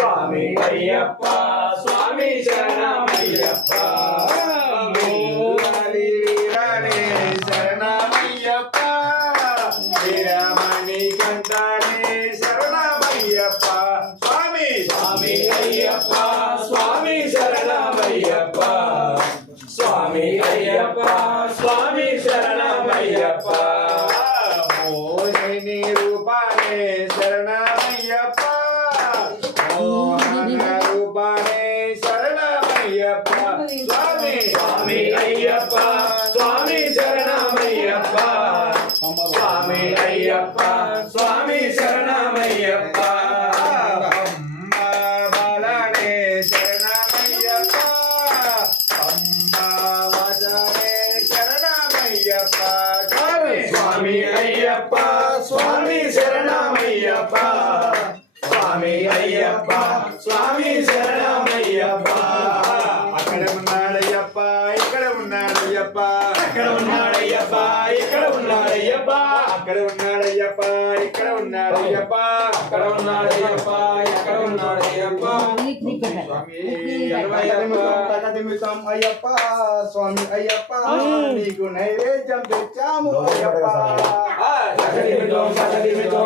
స్వామి అయ్యప్ప స్వామి శరణమయ్యప్ప మూలాలి వీరానే శరణమయ్యప్ప వీరమణి కంఠానే శరణమయ్యప్ప స్వామి స్వామి అయ్యప్ప స్వామి శరణమయ్యప్ప స్వామి అయ్యప్ప స్వామి శరణమయ్యప్ప మోహిని రూపానే శరణమయ్యప్ప మోహన రూపానే శరణమయ్యప్ప స్వామి స్వామి అయ్యప్ప స్వామి శరణమయ్యప్ప స్వామి అయ్యప్ప స్వామి శరణమయ్యప్ప అమ్మ బాలనే శరణమయ్యప్ప అమ్మ వదనే శరణమయ్యప్ప స్వామి స్వామి అయ్యప్ప స్వామి శరణమయ్యప్ప స్వామి అయ్యప్ప స్వామి శరణమయ్యప్ప అక్కడ ఉన్నాడయ్యప్ప ఇక్కడ ఉన్నాడయ్యప్ప అక్కడ ఉన్నాడయ్యప్ప ఇక్కడ ఉన్నాడయ్యప్ప అక్కడ ఉన్నాడయ్యప్ప ఇక్కడ ఉన్నాడయ్యప్ప అక్కడ ఉన్నాడయ్యప్ప ఇక్కడ ఉన్నాడయ్యప్ప స్వామి ప్రకటిమితం అయ్యప్ప స్వామి అయ్యప్ప నీకు నైవేద్యం తెచ్చాము అయ్యప్ప సకలిమితో